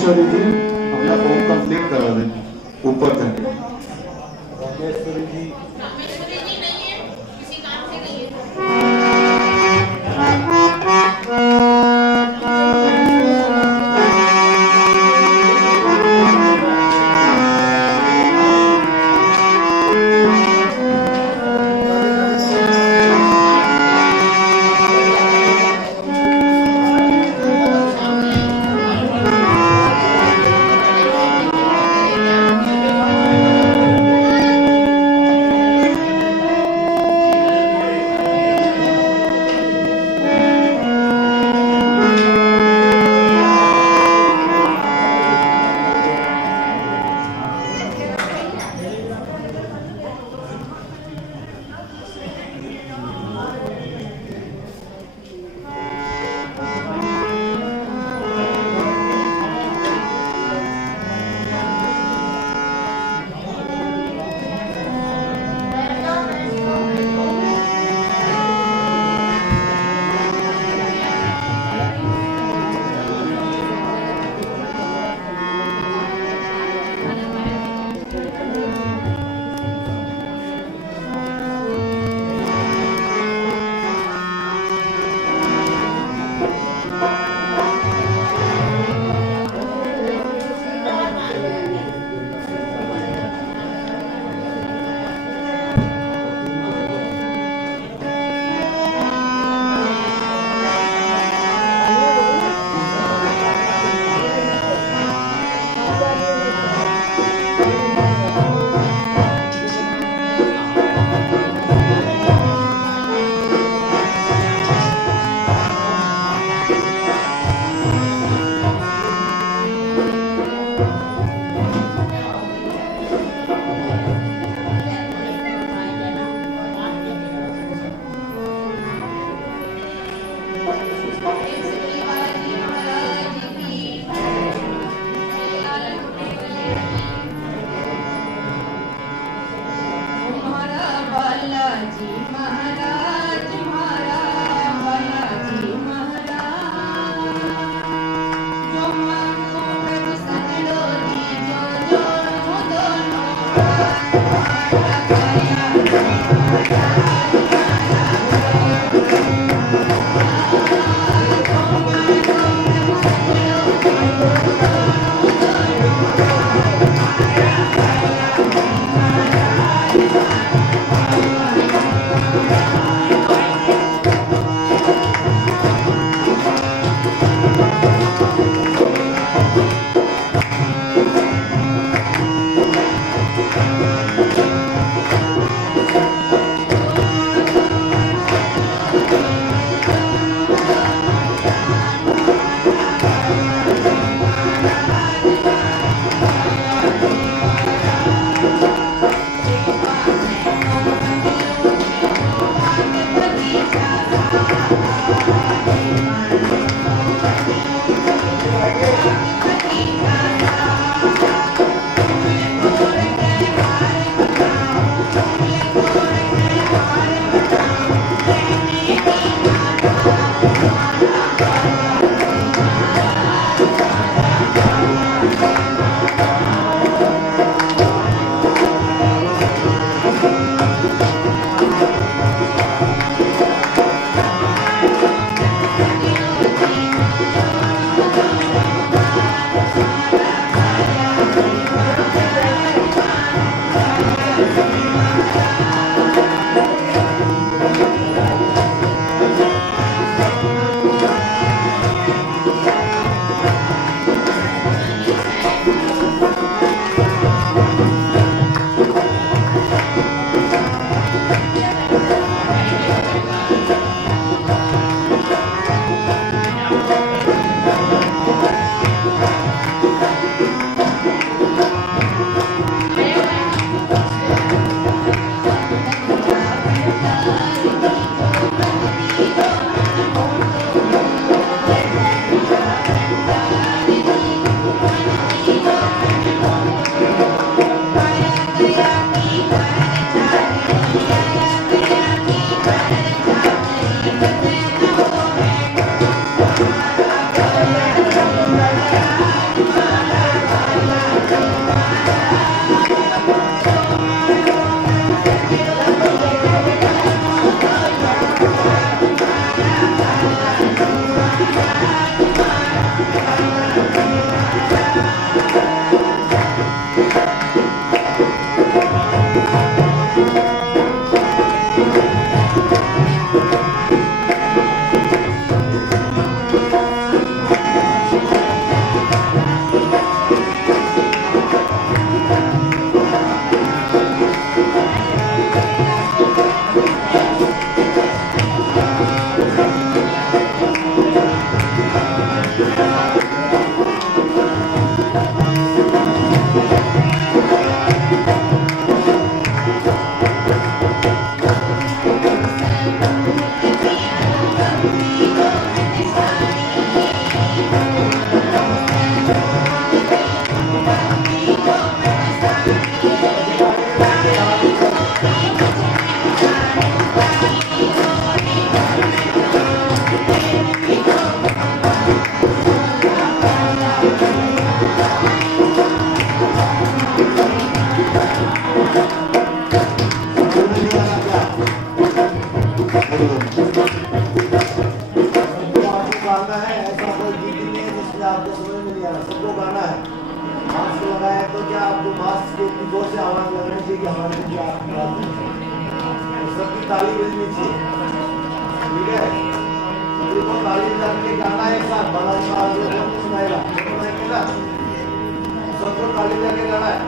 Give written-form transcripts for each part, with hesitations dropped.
राजेश्वरी जी अपना form complete करा दें ऊपर तक। राजेश्वरी जी गाना है, ऐसा कोई गीत नहीं है जिसमें आपको समझ में नहीं आ रहा, सबको गाना है। मास्क लगाया तो क्या आपको मास्क के दो से आवाज लगनी चाहिए कि हमारे को क्या सबकी ताली बजनी चाहिए, ठीक है। सभी को ताली बजा के गाना है, साथ बालाजी महाराज को सुनाएगा, सबको ताली बजा के गाना है।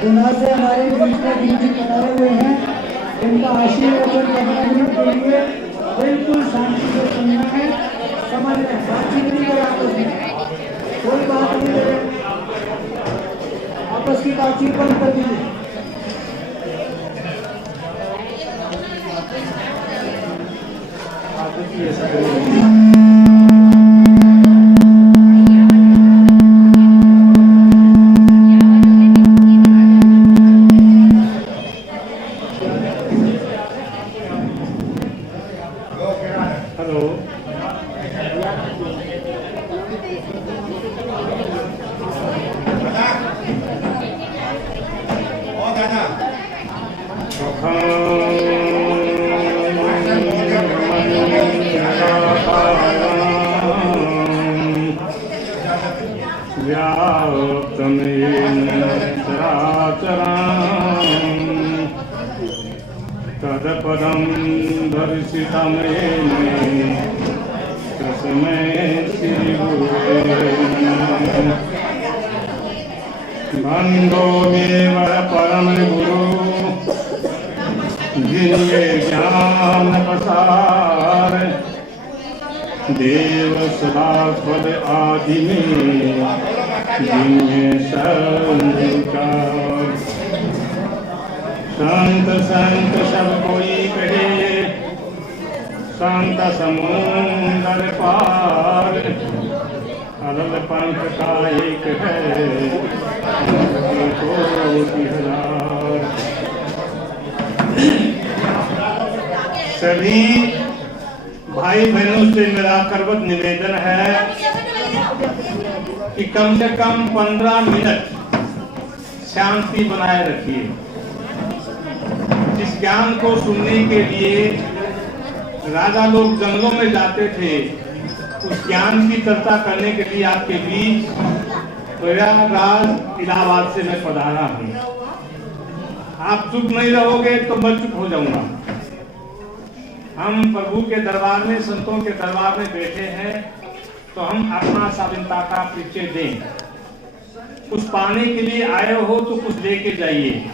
दुनिया से हमारे बीच में बीच बनाए हुए हैं, इनका आशीर्वाद करने के लिए बिल्कुल शांति से सुनना है, समझ में बातचीत नहीं करें, आपस में कोई बात नहीं करें, आपस की बातचीत बंद कर दीजिए। हेलो। व्याप्तमेन चराचरम् तत्पदं दर्शितमेन तस्मै श्रीगुरवे बंधो मेव परम गुरु जिन्हे ज्ञान प्रसार देव सदा पद आदि में जिन्हे संकार संत संत सब कोई कहे संत समुंदर पार अरल पंथ का एक है कोटि हजार। सभी भाई बहनों से मेरा करवत निवेदन है कि कम से कम 15 मिनट शांति बनाए रखिए। इस ज्ञान को सुनने के लिए राजा लोग जंगलों में जाते थे। उस ज्ञान की चर्चा करने के लिए आपके बीच प्रयागराज इलाहाबाद से मैं पधारा हूँ। आप चुप नहीं रहोगे तो मैं चुप हो जाऊंगा। हम प्रभु के दरबार में, संतों के दरबार में बैठे हैं तो हम अपना स्वाधीनता का परिचय दें। कुछ पाने के लिए आए हो तो कुछ लेके जाइए।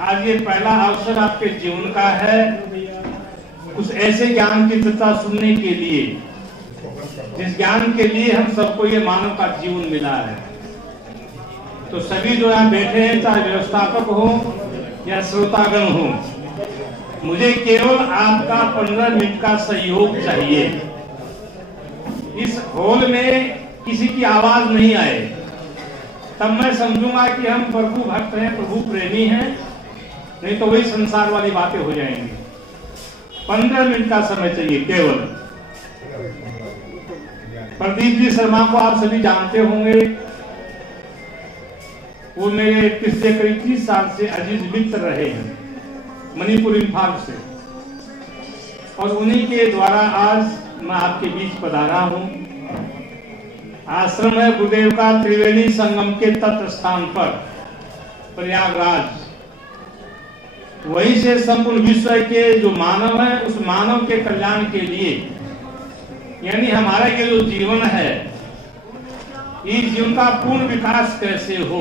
आज ये पहला अवसर आपके जीवन का है कुछ ऐसे ज्ञान की चर्चा सुनने के लिए जिस ज्ञान के लिए हम सबको ये मानव का जीवन मिला है। तो सभी जो यहाँ बैठे हैं, चाहे व्यवस्थापक हो या श्रोतागण हो, मुझे केवल आपका 15 मिनट का सहयोग चाहिए। इस हॉल में किसी की आवाज नहीं आए तब मैं समझूंगा कि हम प्रभु भक्त हैं, प्रभु प्रेमी हैं, नहीं तो वही संसार वाली बातें हो जाएंगी। 15 मिनट का समय चाहिए केवल। प्रदीप जी शर्मा को आप सभी जानते होंगे। वो मेरे पिछले करीब 30 साल से अजीज मित्र रहे हैं मणिपुर इंफाल से, और उन्हीं के द्वारा आज मैं आपके बीच पधारा हूं। आश्रम है गुरुदेव का त्रिवेणी संगम के तट स्थान पर प्रयागराज। वहीं से संपूर्ण विश्व के जो मानव है उस मानव के कल्याण के लिए, यानी हमारा ये जो जीवन है, इस जीवन का पूर्ण विकास कैसे हो,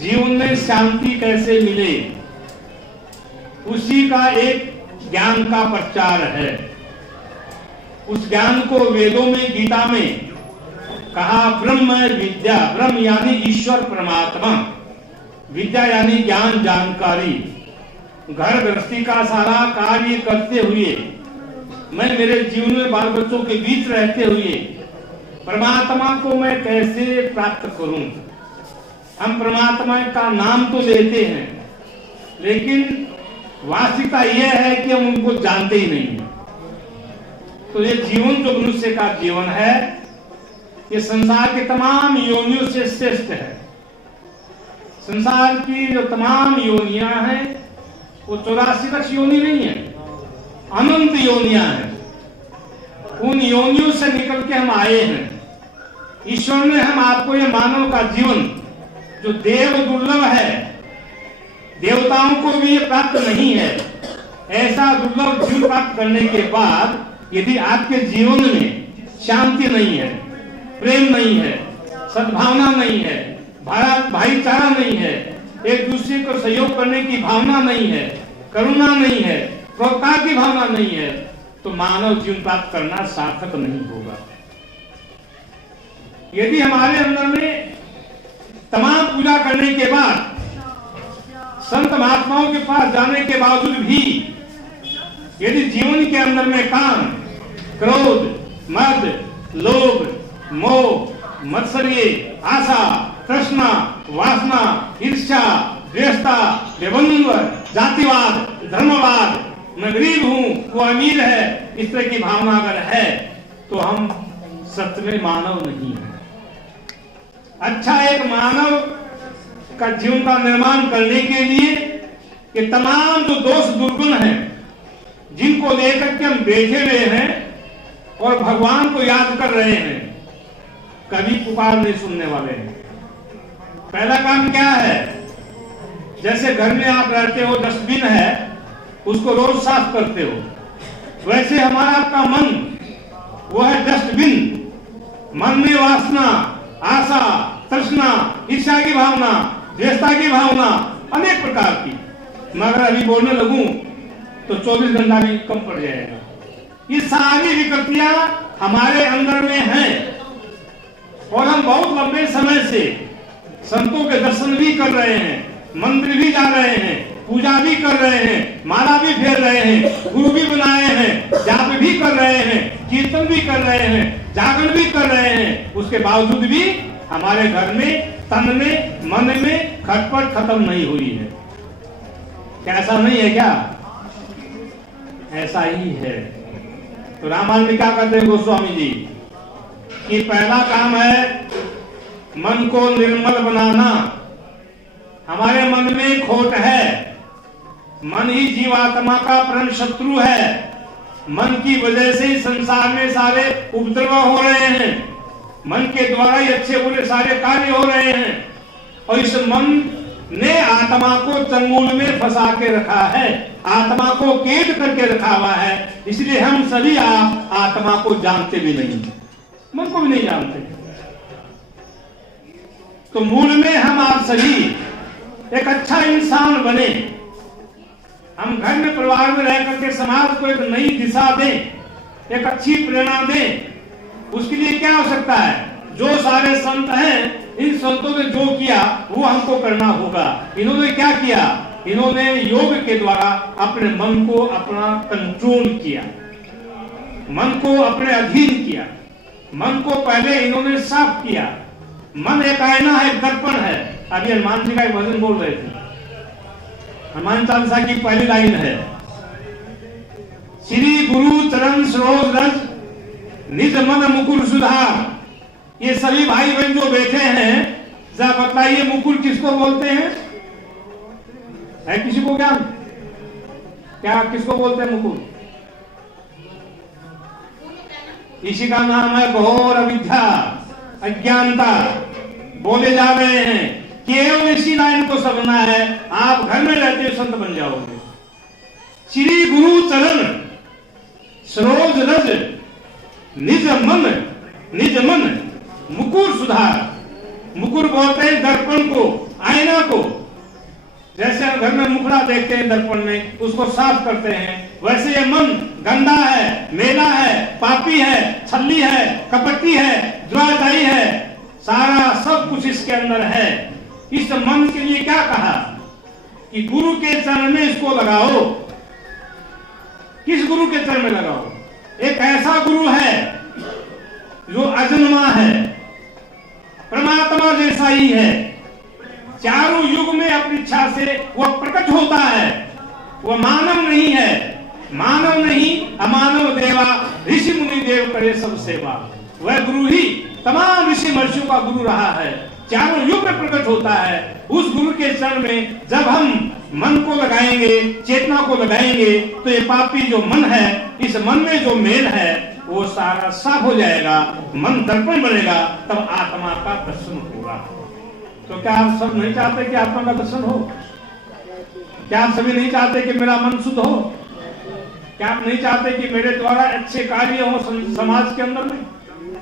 जीवन में शांति कैसे मिले, उसी का एक ज्ञान का प्रचार है। उस ज्ञान को वेदों में, गीता में कहा ब्रह्म विद्या। ब्रह्म यानी ईश्वर परमात्मा, विद्या यानी ज्ञान, जानकारी। घर गृहस्थी का सारा कार्य करते हुए, मैं मेरे जीवन में बाल बच्चों के बीच रहते हुए परमात्मा को मैं कैसे प्राप्त करूं। हम परमात्मा का नाम तो लेते हैं, लेकिन वास्तविकता यह है कि हम उनको जानते ही नहीं। तो ये जीवन जो मनुष्य का जीवन है, ये संसार के तमाम योनियों से श्रेष्ठ है। संसार की जो तमाम योनियां हैं वो 84 लक्ष योनि नहीं है, अनंत योनियां हैं। उन योनियों से निकल के हम आए हैं। ईश्वर ने हम आपको ये मानव का जीवन जो देव दुर्लभ है, देवताओं को भी ये प्राप्त नहीं है, ऐसा दुर्लभ जीवन प्राप्त करने के बाद यदि आपके जीवन में शांति नहीं है, प्रेम नहीं है, सद्भावना नहीं है, भाईचारा नहीं है, एक दूसरे को सहयोग करने की भावना नहीं है, करुणा नहीं है, प्रोत्साहन की भावना नहीं है, तो मानव जीवन प्राप्त करना सार्थक नहीं होगा। यदि हमारे अंदर में तमाम पूजा करने के बाद, संत महात्माओं के पास जाने के बावजूद भी यदि जीवन के अंदर में काम, क्रोध, मद, लोभ, मोह, मत्सर्य, आशा, तृष्णा, वासना, ईर्ष्या, द्वेषता, द्वंद्व, जातिवाद, धर्मवाद, मैं गरीब हूं, वो अमीर है, इस तरह की भावना अगर है तो हम सत्य में मानव नहीं है। अच्छा एक मानव का जीवन का निर्माण करने के लिए ये तमाम जो दोष दुर्गुण हैं जिनको लेकर के हम बैठे हुए हैं और भगवान को याद कर रहे हैं, कभी पुकार नहीं सुनने वाले हैं। पहला काम क्या है? जैसे घर में आप रहते हो, डस्टबिन है, उसको रोज साफ करते हो, वैसे हमारा आपका मन वो है डस्टबिन। मन में वासना, आशा, तृष्णा, ईर्ष्या की भावना, द्वेषता की भावना, अनेक प्रकार की। मगर अभी बोलने लगूं तो 24 घंटा भी कम पड़ जाएगा। ये सारी विकृतियां हमारे अंदर में हैं और हम बहुत लंबे समय से संतों के दर्शन भी कर रहे हैं, मंदिर भी जा रहे हैं, पूजा भी कर रहे हैं, माला भी फेर रहे हैं, गुरु भी बनाए हैं, जाप भी कर रहे हैं, कीर्तन भी कर रहे हैं, जागरण भी कर रहे हैं। उसके बावजूद भी हमारे घर में, तन में, मन में खटपट खत्म नहीं हुई है। कैसा नहीं है क्या? ऐसा ही है। तो रामायण में क्या कहते हैं गोस्वामी जी कि पहला काम है मन को निर्मल बनाना। हमारे मन में खोट है, मन ही जीवात्मा का परम शत्रु है। मन की वजह से संसार में सारे उपद्रव हो रहे हैं, मन के द्वारा ही अच्छे बुरे सारे कार्य हो रहे हैं और इस मन ने आत्मा को चंगुल में फंसा के रखा है, आत्मा को कैद करके रखा हुआ है। इसलिए हम सभी आत्मा को जानते भी नहीं, मन को भी नहीं जानते। तो मूल में हम आप सभी एक अच्छा इंसान बने, हम घर में परिवार में रह करके समाज को एक नई दिशा दें, एक अच्छी प्रेरणा दें। उसके लिए क्या हो सकता है? जो सारे संत हैं, इन संतों ने जो किया वो हमको करना होगा। इन्होंने क्या किया? इन्होंने योग के द्वारा अपने मन को अपना कंट्रोल किया, मन को अपने अधीन किया, मन को पहले इन्होंने साफ किया। मन एक आईना है, एक दर्पण है। अभी हनुमान जी का एक भजन बोल रहे थे, हनुमान चालीसा की पहली लाइन है, श्री गुरु चरण सरोज रज निज मन मुकुर सुधार। ये सभी भाई बहन जो बैठे हैं, जरा बताइए मुकुर किसको बोलते हैं? है किसी को ज्ञान? क्या किसको बोलते हैं मुकुर? इसी का नाम है घोर अविद्या, अज्ञानता। बोले जा रहे हैं, केवल इसी लाइन को समझना है, आप घर में रहते हुए संत बन जाओगे। श्री गुरु चरण सरोज रज निज मन मुकुर सुधार। मुकुर बोलते हैं दर्पण को, आईना को। जैसे हम घर में मुखड़ा देखते हैं दर्पण में, उसको साफ करते हैं, वैसे ये मन गंदा है, मेला है, पापी है, छल्ली है, कपटी है, द्रोहदायी है, सारा सब कुछ इसके अंदर है। इस मन के लिए क्या कहा कि गुरु के चरण में इसको लगाओ। किस गुरु के चरण में लगाओ? एक ऐसा गुरु है जो अजन्मा है, परमात्मा जैसा ही है, चारों युग में अपनी इच्छा से वह प्रकट होता है। वह मानव नहीं है, मानव नहीं अमानव देवा ऋषि मुनि देव करे सब सेवा। वह गुरु ही तमाम ऋषि महर्षियों का गुरु रहा है, चारों युग में प्रकट होता है। उस गुरु के चरण में जब हम मन को लगाएंगे, चेतना को लगाएंगे, तो ये पापी जो मन है, इस मन में जो मेल है वो सारा साफ हो जाएगा, मन दर्पण बनेगा, तब आत्मा का दर्शन होगा। तो क्या आप सब नहीं चाहते कि आत्मा का दर्शन हो? क्या आप सभी नहीं चाहते कि मेरा मन शुद्ध हो? क्या आप नहीं चाहते कि मेरे द्वारा अच्छे कार्य हो समाज के अंदर में?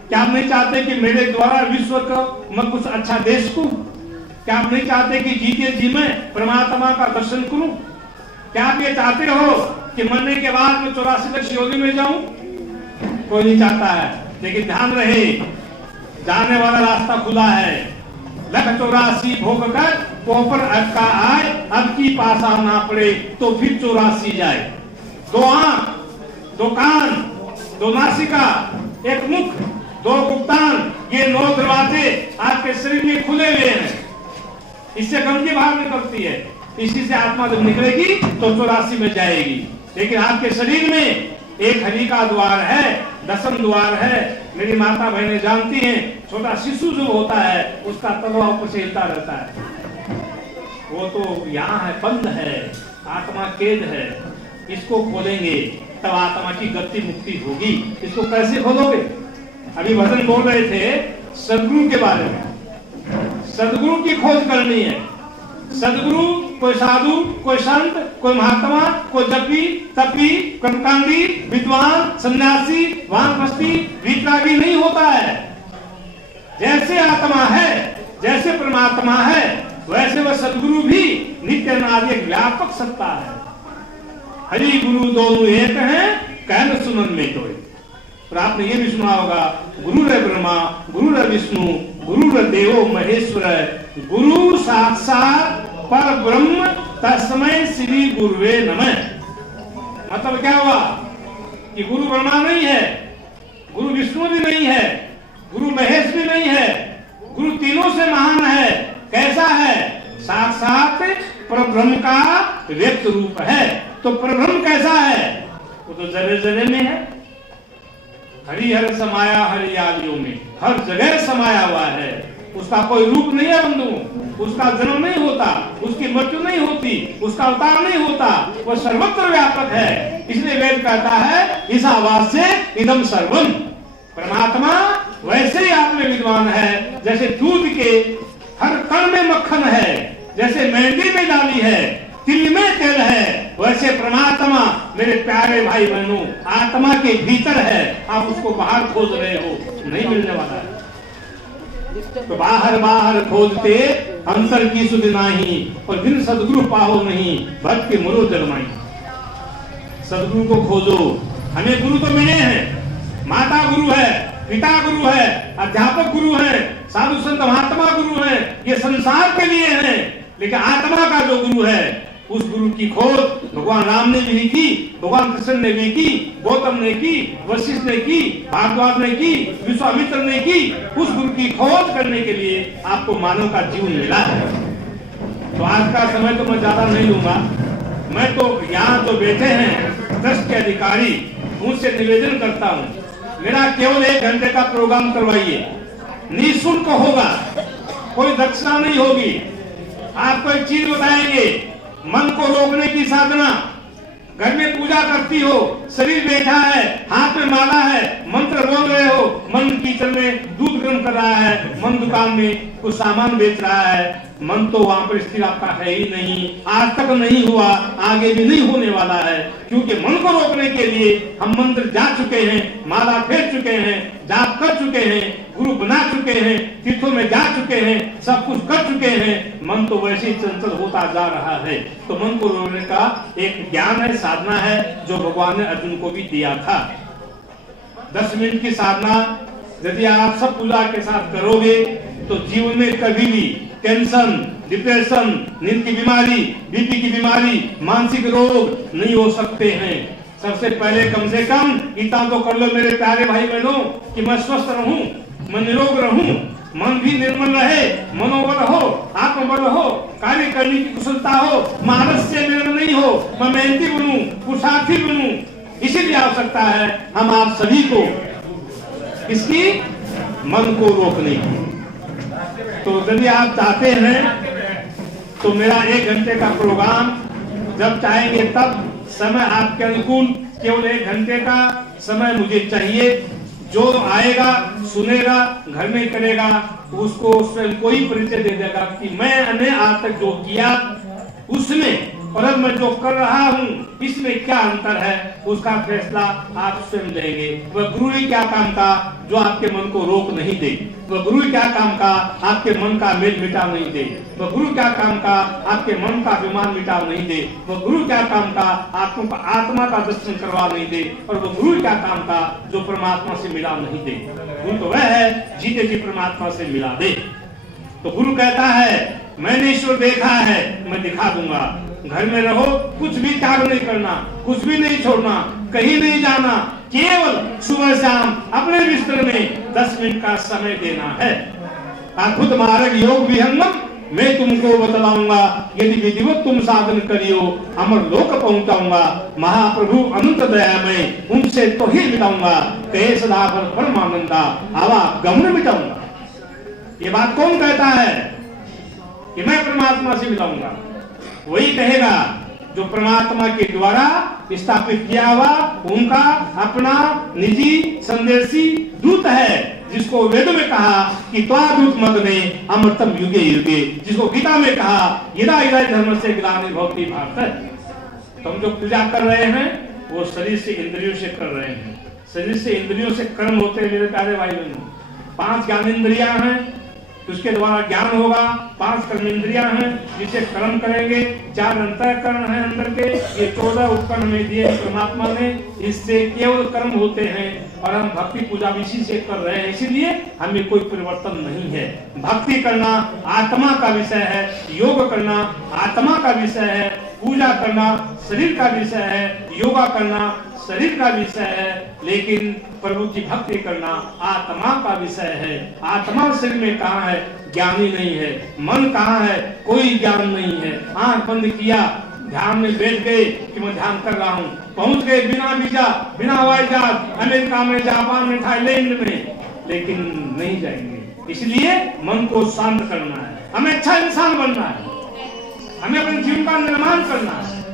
क्या आप नहीं चाहते कि मेरे द्वारा विश्व का मैं कुछ अच्छा देश को? क्या आप नहीं चाहते कि जीते जी में परमात्मा का दर्शन करूं? क्या आप ये चाहते हो कि मरने के बाद मैं 84 लक्ष योनि में जाऊं? कोई नहीं चाहता है। लेकिन ध्यान रहे, जाने वाला रास्ता खुला है। लख 84 भोग कर पोपर अटका आए, अब की पासा ना पड़े तो फिर 84 जाए। 2 आंख, 2 कान, 2 नासिका, 1 मुख, 2 गुप्तान, ये 9 दरवाजे आपके शरीर में खुले हुए हैं। इससे गंदगी बाहर निकलती है। इसी से आत्मा जब निकलेगी तो 84 में जाएगी। लेकिन आपके शरीर में एक हरि का द्वार है, दसम द्वार है। मेरी माता बहनें जानती हैं, छोटा शिशु जो होता है उसका तलवा ऊपर से हिलता रहता है, वो तो यहाँ है, बंद है, आत्मा कैद है। इसको खोलेंगे तब आत्मा की गति मुक्ति होगी। इसको कैसे खोलोगे? अभी भजन बोल रहे थे सदगुरु के बारे में। सदगुरु की खोज करनी है। सदगुरु कोई साधु, कोई संत, कोई महात्मा, कोई जपी, तपी, कर्मकांडी, विद्वान, सन्यासी, वानप्रस्थी, वितरागी नहीं होता है। जैसे आत्मा है, जैसे परमात्मा है, वैसे वह सदगुरु भी नित्य अनादि एक व्यापक सत्ता है। हरि गुरु दोनों एक हैं, कहन सुमन में तो। और आपने ये भी सुना होगा, गुरु रे ब्रह्मा, गुरु रे विष्णु, गुरु रे देवो महेश्वर, गुरु साक्षात पर ब्रह्म तस्मै श्री गुरुवे नमः। मतलब क्या हुआ कि गुरु ब्रह्मा नहीं है, गुरु विष्णु भी नहीं है, गुरु महेश भी नहीं है, गुरु तीनों से महान है। कैसा है? साक्षात परब्रह्म का व्यक्त रूप है। तो परब्रह्म कैसा है? वो तो जगह जगह में है। हरिहर समाया हरियालियों में, हर जगह समाया हुआ है। उसका कोई रूप नहीं है बंधु, उसका जन्म नहीं होता, उसकी मृत्यु नहीं होती, उसका अवतार नहीं होता, वह सर्वत्र व्यापक है। इसलिए वेद कहता है इस आवाज से इदम सर्वम। परमात्मा वैसे ही आप में विद्वान है जैसे दूध के हर कण में मक्खन है, जैसे मेहंदी में डाली है, तिल में तेल है, वैसे परमात्मा मेरे प्यारे भाई बहनों आत्मा के भीतर है। आप उसको बाहर खोज रहे हो, नहीं मिलने वाला है। तो बाहर बाहर खोजते अंतर की सुध नाही, और बिन सदगुरु पाहो नहीं, भक्त के मुरो जरमाई। सदगुरु को खोजो। हमें गुरु तो मिले हैं, माता गुरु है, पिता गुरु है, अध्यापक गुरु है, साधु संत महात्मा गुरु है, ये संसार के लिए है। लेकिन आत्मा का जो गुरु है, उस गुरु की खोज भगवान राम ने भी की, भगवान कृष्ण ने भी की, गौतम ने की, वशिष्ठ ने की, भारद्वाज ने की, विश्वामित्र ने की। उस गुरु की खोज करने के लिए आपको मानव का जीवन मिला है। तो आज का समय तो मैं ज्यादा नहीं लूंगा। मैं तो यहाँ जो बैठे हैं ट्रस्ट के अधिकारी, उनसे निवेदन करता हूँ, मेरा केवल 1 घंटे का प्रोग्राम करवाइए, निःशुल्क होगा, कोई दक्षिणा नहीं होगी। आपको एक चीज बताएंगे, मन को रोकने की साधना। घर में पूजा करती हो, शरीर बैठा है, हाथ में माला है, मंत्र बोल रहे हो, मन किचन में दूध गर्म कर रहा है, मन दुकान में कुछ सामान बेच रहा है, मन तो वहां पर स्थिर आपका है ही नहीं, आज तक नहीं हुआ, आगे भी नहीं होने वाला है। क्योंकि मन को रोकने के लिए हम मंत्र जा चुके हैं, माला फेर चुके हैं, जाप कर चुके हैं, गुरु बना चुके हैं, तीर्थों में जा चुके हैं, सब कुछ कर चुके हैं। मन तो वैसे ही चंचल होता जा रहा है। तो मन को रोकने का एक ज्ञान है, साधना है, जो भगवान ने अर्जुन को भी दिया था। 10 मिनट की साधना यदि आप सब पूजा के साथ करोगे तो जीवन में कभी भी टेंशन, डिप्रेशन, नींद की बीमारी, बीपी की बीमारी, मानसिक रोग नहीं हो सकते हैं। सबसे पहले कम से कम इतना तो कर लो मेरे प्यारे भाई बहनों कि मैं स्वस्थ रहूं, मैं निरोग रहूं, मन भी निर्मल रहे, मनोबल हो, आत्मबल हो, कार्य करने की कुशलता हो, मानस से निर्मल नहीं हो, मैं मेहनती बनूं, पुरुषार्थी बनूं। इसीलिए आवश्यकता है हम आप सभी को इसकी मन को रोकने की। तो यदि आप चाहते हैं तो मेरा 1 घंटे का प्रोग्राम जब चाहेंगे तब, समय आपके अनुकूल, केवल 1 घंटे का समय मुझे चाहिए। जो आएगा सुनेगा, घर में करेगा, उसको स्वयं कोई परिचय दे देगा कि मैंने आज तक जो किया उसमें और अब मैं जो कर रहा हूँ इसमें क्या अंतर है, उसका फैसला आप स्वयं लेंगे। वह गुरु ही क्या काम का जो आपके मन को रोक नहीं दे, वह गुरु क्या काम का आपके मन का मेल मिटा नहीं दे, वह गुरु क्या काम का आपके मन का अभिमान मिटा नहीं दे, वह गुरु क्या काम का आपको आत्मा का दर्शन करवा नहीं दे, और वह गुरु क्या काम का जो परमात्मा से मिला नहीं दे। गुरु तो वह है जीते जी परमात्मा से मिला दे। तो गुरु कहता है मैंने ईश्वर देखा है, मैं दिखा दूंगा। घर में रहो, कुछ भी त्याग नहीं करना, कुछ भी नहीं छोड़ना, कहीं नहीं जाना, केवल सुबह शाम अपने बिस्तर में 10 मिनट का समय देना है। अद्भुत मार्ग योग विहंगम मैं तुमको बतलाऊंगा, यदि विधिवत तुम साधन करियो अमर लोक पहुंचाऊंगा। महाप्रभु अनंत दयामय, उनसे तो ही मिलाऊंगा, कहे सदा परमानंदा, आवा गमन मिटाऊंगा। ये बात कौन कहता है कि मैं परमात्मा से मिलाऊंगा? वही कहेगा जो परमात्मा के द्वारा स्थापित किया हुआ उनका अपना निजी संदेशी दूत है, जिसको वेदों में कहा कि त्वादूत मग्ने अमृतम युगे युगे, जिसको गीता में कहा यदा यदा धर्म से ग्लानिर्भवति भारत। तो हम जो पूजा कर रहे हैं वो शरीर से इंद्रियों से कर रहे हैं। शरीर से इंद्रियों से कर्म होते हैं मेरे प्यारे भाई बहनों। 5 ज्ञानेंद्रियां हैं, उसके द्वारा ज्ञान होगा। 5 कर्मेंद्रियां हैं जिसे कर्म करेंगे। 4 अंतःकरण हैं अंदर के, ये 14 उपकरण हमें दिए परमात्मा ने, इससे केवल कर्म होते हैं और हम भक्ति पूजा इसी से कर रहे हैं। इसीलिए हमें कोई परिवर्तन नहीं है। भक्ति करना आत्मा का विषय है, योग करना आत्मा का विषय है, पूजा करना शरीर का विषय है, योगा करना शरीर का विषय है, लेकिन प्रभु की भक्ति करना आत्मा का विषय है। आत्मा शरीर में कहाँ है? ज्ञानी नहीं है। मन कहाँ है? कोई ज्ञान नहीं है। आंख बंद किया, ध्यान में बैठ गए कि मैं ध्यान कर रहा हूँ, पहुंच गए बिना वीजा बिना हवाई जहाज अमेरिका में, जापान में, थाईलैंड में, लेकिन नहीं जाएंगे। इसलिए मन को शांत करना है, हमें अच्छा इंसान बनना है, हमें अपने जीवन का निर्माण करना है,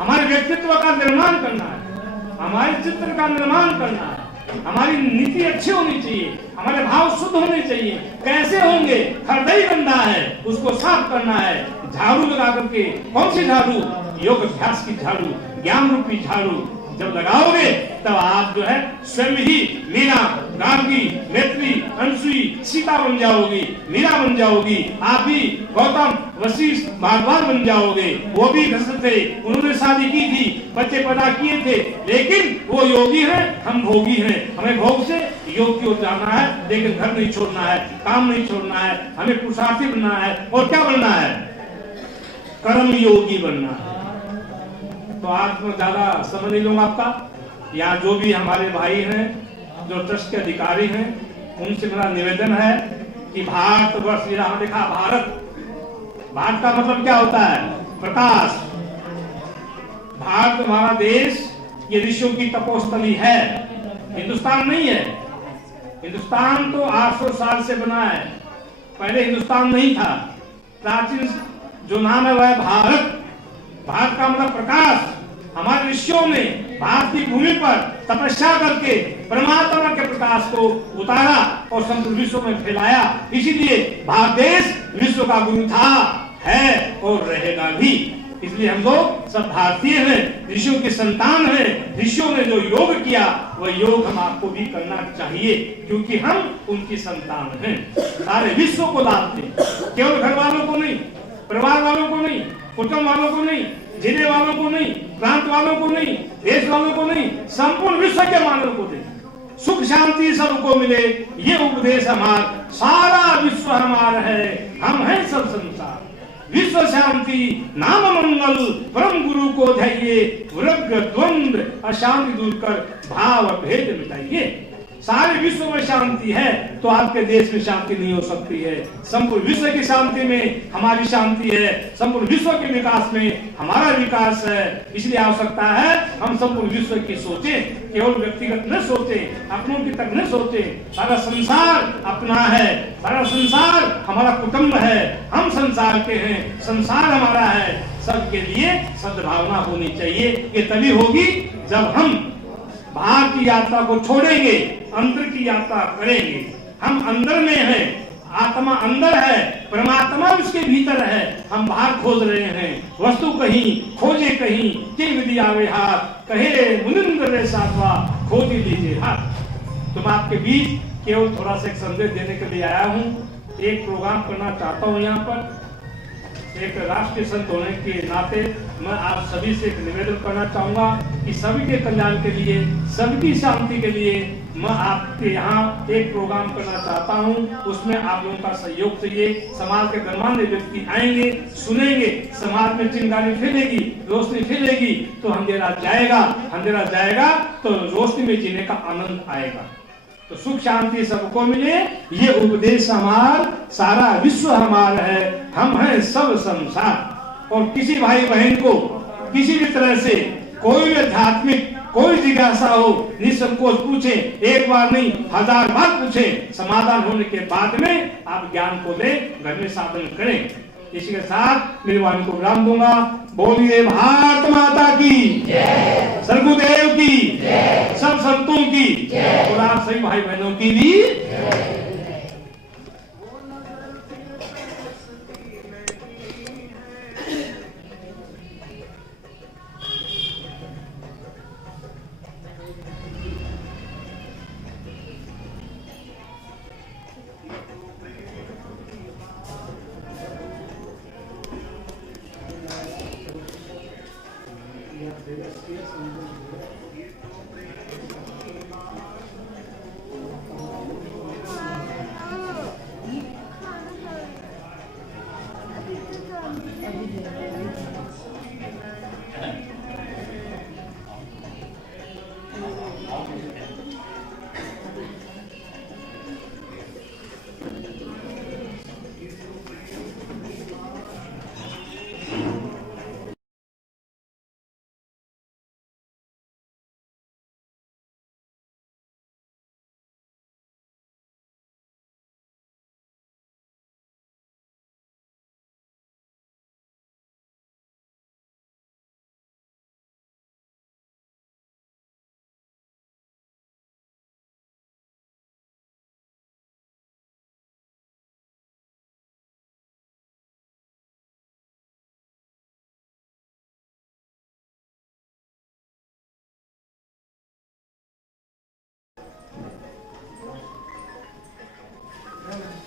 हमारे व्यक्तित्व का निर्माण करना है, हमारे चित्र का निर्माण करना है, हमारी नीति अच्छी होनी चाहिए, हमारे भाव शुद्ध होने चाहिए। कैसे होंगे? हृदय गंदा है, उसको साफ करना है झाड़ू लगा करके। कौन सी झाड़ू? योग अभ्यास की झाड़ू, ज्ञान रूपी झाड़ू। जब लगाओगे तब आप जो है स्वयं ही मीरा, गार्गी, नेत्री, अनसुई, सीता बन जाओगी, मीरा बन जाओगी। आप भी गौतम, वशिष्ठ, भगवान बन जाओगे। वो भी ग्रस्त थे, उन्होंने शादी की थी, बच्चे पैदा किए थे, लेकिन वो योगी हैं, हम भोगी हैं। हमें भोग से योग की ओर जाना है, लेकिन घर नहीं छोड़ना है, काम नहीं छोड़ना है, हमें पुरुषार्थी बनना है। और क्या बनना है? कर्म योगी बनना है। तो आज मैं ज्यादा समय नहीं लूंगा आपका। यहाँ जो भी हमारे भाई हैं, जो ट्रस्ट के अधिकारी हैं, उनसे मेरा निवेदन है कि भारतवर्ष, यहाँ देखा भारत, भारत का मतलब क्या होता है? प्रकाश। भारत हमारा देश ये ऋषियों की तपोस्थली है, हिंदुस्तान नहीं है। हिंदुस्तान तो 800 साल से बना है, पहले हिंदुस्तान नहीं था। प्राचीन जो नाम है वह है भारत। भारत का मतलब प्रकाश। हमारे ऋषियों ने भारत की भूमि पर तपस्या करके परमात्मा के प्रकाश को उतारा और संपूर्ण विश्व में फैलाया। इसीलिए भारत देश विश्व का गुरु था, है और रहेगा भी। इसलिए हम लोग सब भारतीय हैं, ऋषियों की संतान हैं। ऋषियों ने जो योग किया वह योग हम आपको भी करना चाहिए, क्योंकि हम उनकी संतान हैं। सारे विश्व को लाभ दें, केवल घर वालों को नहीं, परिवार वालों को नहीं, कुटुंब वालों को नहीं, जिले वालों को नहीं, प्रांत वालों को नहीं, देश वालों को नहीं, संपूर्ण विश्व के मानव को दे। सुख शांति सबको मिले, ये उपदेश हमारा। सारा विश्व हमारा है, हम हैं सब संसार। विश्व शांति नाम मंगल, परम गुरु को ध्याइए, वृग्र द्वंद्व अशांति दूर कर भाव भेद मिटाइए। सारे विश्व में शांति है तो आपके देश में शांति नहीं हो सकती है। संपूर्ण विश्व की शांति में हमारी शांति है, संपूर्ण विश्व के विकास में हमारा विकास है। इसलिए आवश्यकता है हम संपूर्ण विश्व की सोचें, केवल व्यक्तिगत न सोचें, अपनों की तक न सोचें। सारा संसार अपना है, सारा संसार हमारा कुटुंब है, हम संसार के हैं, संसार हमारा है। सबके लिए सद्भावना होनी चाहिए। ये तभी होगी जब हम बाहर की यात्रा को छोड़ेंगे, अंदर की यात्रा करेंगे। हम अंदर में हैं, आत्मा अंदर है, परमात्मा उसके भीतर है। हम बाहर खोज रहे हैं, वस्तु कहीं खोजे कहीं, के विधि आवे हाथ, कहे मुनिंद्र रे साधवा खोज लीजिए हाथ। तो मैं आपके बीच केवल थोड़ा सा एक संदेश देने के लिए आया हूँ। एक प्रोग्राम करना चाहता हूँ। यहाँ पर एक राष्ट्रीय संत होने के नाते मैं आप सभी से एक निवेदन करना चाहूंगा कि सभी के कल्याण के लिए, सबकी शांति के लिए मैं आपके यहाँ एक प्रोग्राम करना चाहता हूँ। उसमें आप लोगों का सहयोग चाहिए। समाज के गणमान्य व्यक्ति आएंगे, सुनेंगे, समाज में चिंगारी फैलेगी, रोशनी फैलेगी तो अंधेरा जाएगा, अंधेरा जाएगा तो रोशनी में जीने का आनंद आएगा। तो सुख शांति सबको मिले, ये उपदेश हमार, सारा विश्व हमारा है, हम हैं सब संसार। और किसी भाई बहन को किसी भी तरह से कोई भी आध्यात्मिक कोई जिज्ञासा हो, निसंकोच पूछे, एक बार नहीं 1000 बार पूछे, समाधान होने के बाद में आप ज्ञान को ले घर में साधन करें। इसी के साथ मेरी वाणी को विराम दूंगा। बोलिए भारत माता की जय, सरगुरुदेव की जय, सब संतों की जय, और आप सभी भाई बहनों की भी जय।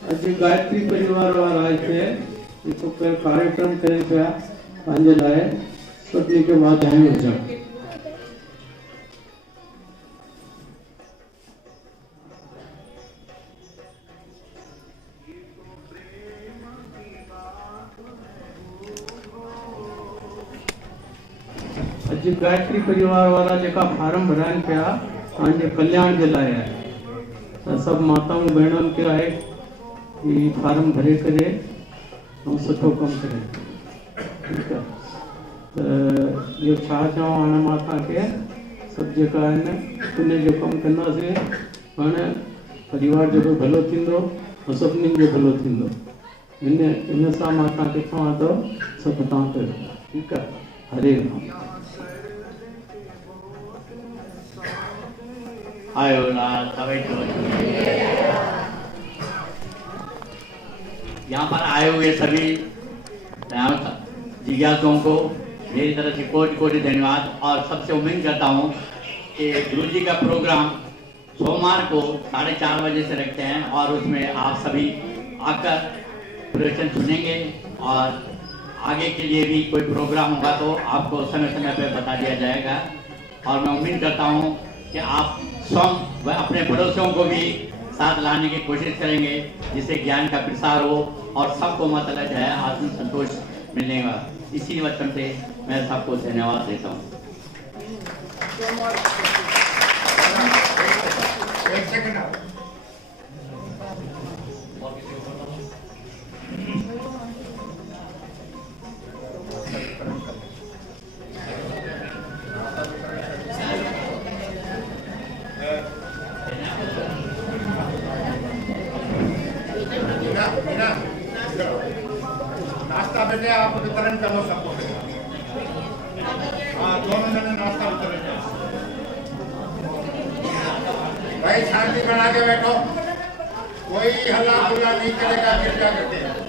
આજે ગાયત્રી પરિવાર वाला आए थे, इसको कार्यक्रम करें थे पंहिंजे लाइ सभिनी खे वाधायूं हुजनि। अॼु गायत्री परिवार वाला जेका फार्म भराइनि पिया पंहिंजे कल्याण जे लाइ आहे, त सभु माताऊं भेणुनि खे आहे कि फार्म भरे करे ऐं सुठो कमु करे। ठीकु आहे, त इहो छा चवां हाणे मां तव्हांखे, सभु जेका आहिनि उन जो कमु कंदासीं, हाणे परिवार जो भलो थींदो ऐं सभिनीनि जो भलो थींदो। इन सां मां तव्हांखे चवां थो सभु तव्हां कयो। ठीकु आहे, हरे राम। आयो नाथ सभी यहाँ पर आए हुए सभी जिज्ञासुओं को मेरी तरफ से कोटि कोटि धन्यवाद। और सबसे उम्मीद करता हूँ कि गुरु जी का प्रोग्राम सोमवार को 4:30 बजे से रखते हैं, और उसमें आप सभी आकर प्रवचन सुनेंगे, और आगे के लिए भी कोई प्रोग्राम होगा तो आपको समय समय पर बता दिया जाएगा। और मैं उम्मीद करता हूँ कि आप स्वयं व अपने पड़ोसियों को भी साथ लाने की कोशिश करेंगे, जिससे ज्ञान का प्रसार हो और सबको मतलब जो है आत्म संतोष मिलेगा। इसी वचन से मैं सबको धन्यवाद देता हूँ। नाश्ता बेटे आप वितरण करो सबको। हाँ, दोनों जने नाश्ता वितरण करो। भाई शांति बना के बैठो, कोई हल्ला गुल्ला नहीं करेगा, गिरजा करके।